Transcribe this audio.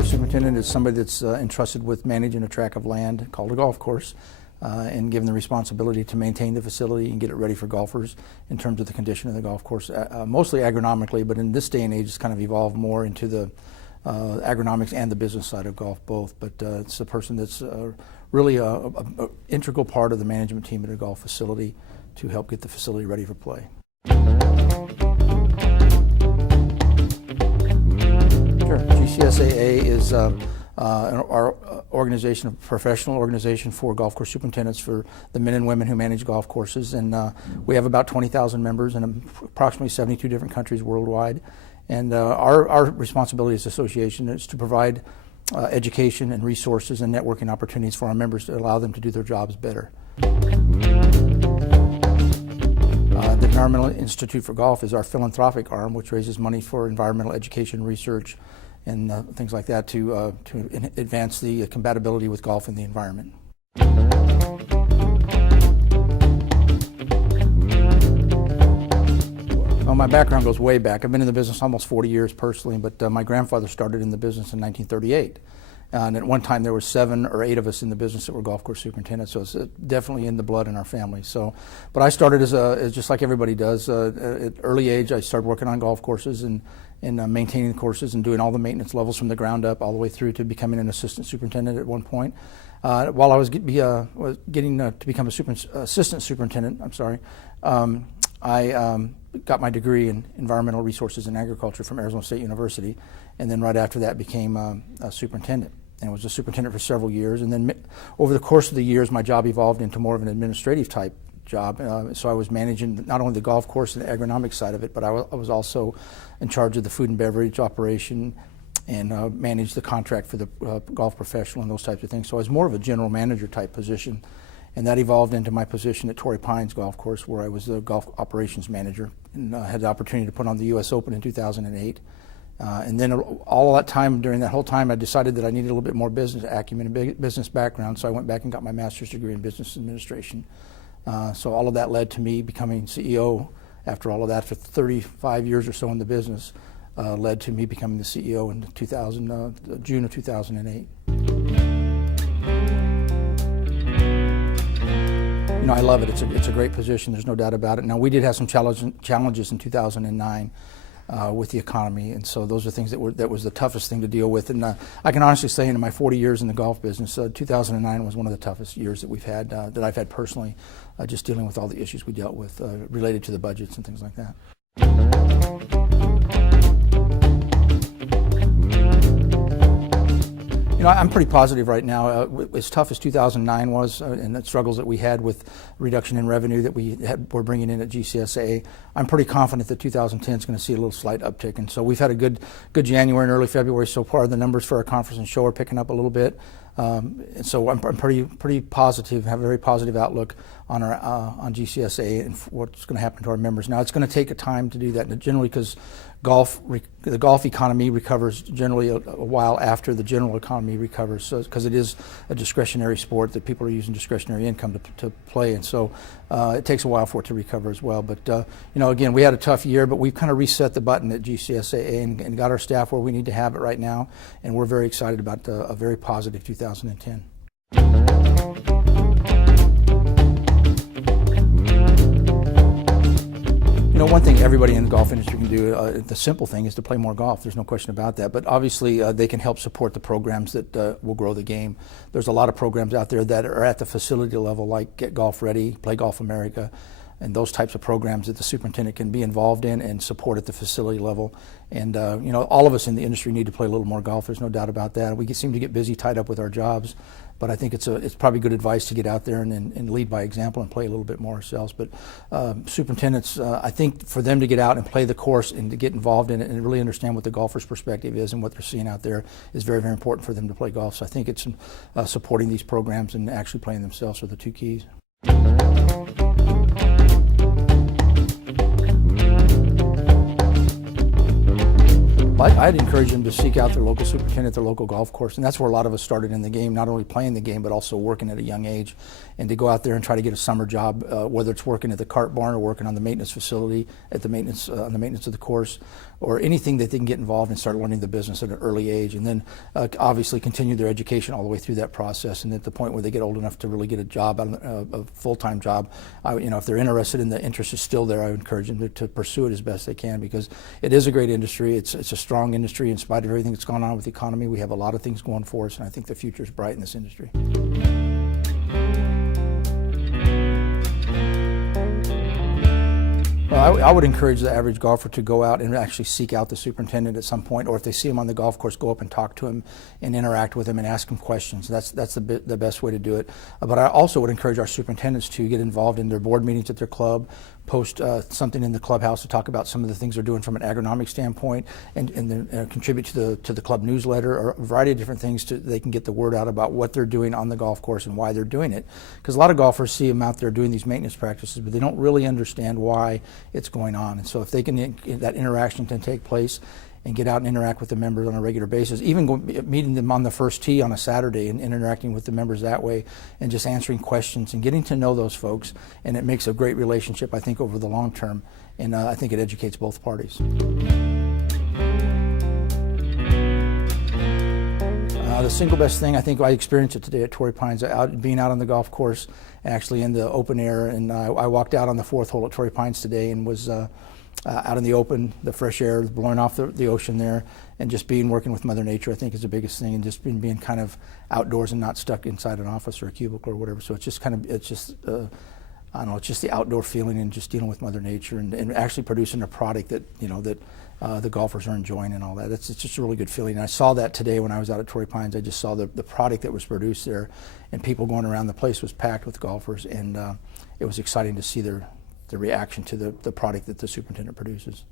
course superintendent is somebody that's entrusted with managing a tract of land called a golf course and given the responsibility to maintain the facility and get it ready for golfers in terms of the condition of the golf course, mostly agronomically, but in this day and age it's kind of evolved more into the agronomics and the business side of golf both. But it's a person that's really an integral part of the management team at a golf facility to help get the facility ready for play. Sure. GCSAA is our organization, a professional organization for golf course superintendents for the men and women who manage golf courses, and we have about 20,000 members in approximately 72 different countries worldwide. And our responsibility as an association is to provide education and resources and networking opportunities for our members to allow them to do their jobs better. The Environmental Institute for Golf is our philanthropic arm, which raises money for environmental education research and things like that to advance the compatibility with golf and the environment. Well, my background goes way back. I've been in the business almost 40 years personally, but my grandfather started in the business in 1938. And at one time there were 7 or 8 of us in the business that were golf course superintendents, so it's definitely in the blood in our family. So, but I started as just like everybody does. At early age, I started working on golf courses and maintaining the courses and doing all the maintenance levels from the ground up all the way through to becoming an assistant superintendent at one point. While I was getting to become assistant superintendent, I got my degree in environmental resources and agriculture from Arizona State University, and then right after that became a superintendent. And was a superintendent for several years, and then over the course of the years my job evolved into more of an administrative type job. So I was managing not only the golf course and the agronomic side of it, but I was also in charge of the food and beverage operation and managed the contract for the golf professional and those types of things. So I was more of a general manager type position, and that evolved into my position at Torrey Pines Golf Course, where I was the golf operations manager and had the opportunity to put on the U.S. Open in 2008. And then all that time, during that whole time, I decided that I needed a little bit more business acumen and business background, so I went back and got my master's degree in business administration. So all of that led to me becoming CEO. After all of that, for 35 years or so in the business, led to me becoming the CEO in June of 2008. You know, I love it. It's a great position. There's no doubt about it. Now, we did have some challenges in 2009. With the economy, and so those are things that was the toughest thing to deal with. And I can honestly say, in my 40 years in the golf business, 2009 was one of the toughest years that we've had, that I've had personally, just dealing with all the issues we dealt with related to the budgets and things like that. You know, I'm pretty positive right now. As tough as 2009 was, and the struggles that we had with reduction in revenue that we're bringing in at GCSAA, I'm pretty confident that 2010 is going to see a little slight uptick. And so we've had a good January and early February so far. The numbers for our conference and show are picking up a little bit. And so I'm pretty positive, have a very positive outlook on our on GCSAA and what's going to happen to our members. Now, it's going to take a time to do that, and generally because the golf economy recovers generally a while after the general economy recovers, so because it is a discretionary sport that people are using discretionary income to play, and so it takes a while for it to recover as well. But you know, again, we had a tough year, but we've kind of reset the button at GCSAA and got our staff where we need to have it right now, and we're very excited about a very positive 2010. You know, one thing everybody in the golf industry can do, the simple thing is to play more golf. There's no question about that. But obviously, they can help support the programs that will grow the game. There's a lot of programs out there that are at the facility level, like Get Golf Ready, Play Golf America, and those types of programs that the superintendent can be involved in and support at the facility level. And you know, all of us in the industry need to play a little more golf. There's no doubt about that. We seem to get busy, tied up with our jobs, but I think it's probably good advice to get out there and lead by example and play a little bit more ourselves. But superintendents, I think for them to get out and play the course and to get involved in it and really understand what the golfer's perspective is and what they're seeing out there is very, very important for them to play golf. So I think it's supporting these programs and actually playing themselves are the two keys. I'd encourage them to seek out their local superintendent, their local golf course, and that's where a lot of us started in the game, not only playing the game, but also working at a young age, and to go out there and try to get a summer job, whether it's working at the cart barn or working on the maintenance facility, at the maintenance, on the maintenance of the course, or anything that they can get involved and start learning the business at an early age, and then obviously continue their education all the way through that process, and at the point where they get old enough to really get a job, a full-time job, if they're interested and the interest is still there, I would encourage them to pursue it as best they can, because it is a great industry. It's a strong industry in spite of everything that's gone on with the economy. We have a lot of things going for us, and I think the future is bright in this industry. Well, I would encourage the average golfer to go out and actually seek out the superintendent at some point, or if they see him on the golf course, go up and talk to him and interact with him and ask him questions. That's the best way to do it. But I also would encourage our superintendents to get involved in their board meetings at their club, post something in the clubhouse to talk about some of the things they're doing from an agronomic standpoint, and then contribute to the club newsletter, or a variety of different things they can get the word out about what they're doing on the golf course and why they're doing it. Because a lot of golfers see them out there doing these maintenance practices, but they don't really understand why it's going on. And so if they can, that interaction can take place and get out and interact with the members on a regular basis, even meeting them on the first tee on a Saturday and interacting with the members that way, and just answering questions and getting to know those folks, and it makes a great relationship, I think, over the long term, and I think it educates both parties. The single best thing, I think I experienced it today at Torrey Pines, being out on the golf course, actually in the open air, and I walked out on the 4th hole at Torrey Pines today and was out in the open, the fresh air blowing off the ocean there, and just working with Mother Nature, I think, is the biggest thing, and just being kind of outdoors and not stuck inside an office or a cubicle or whatever. So it's just I don't know, it's just the outdoor feeling and just dealing with Mother Nature and actually producing a product that the golfers are enjoying and all that. It's just a really good feeling. And I saw that today when I was out at Torrey Pines. I just saw the product that was produced there, and people going around. The place was packed with golfers, and it was exciting to see the reaction to the product that the superintendent produces.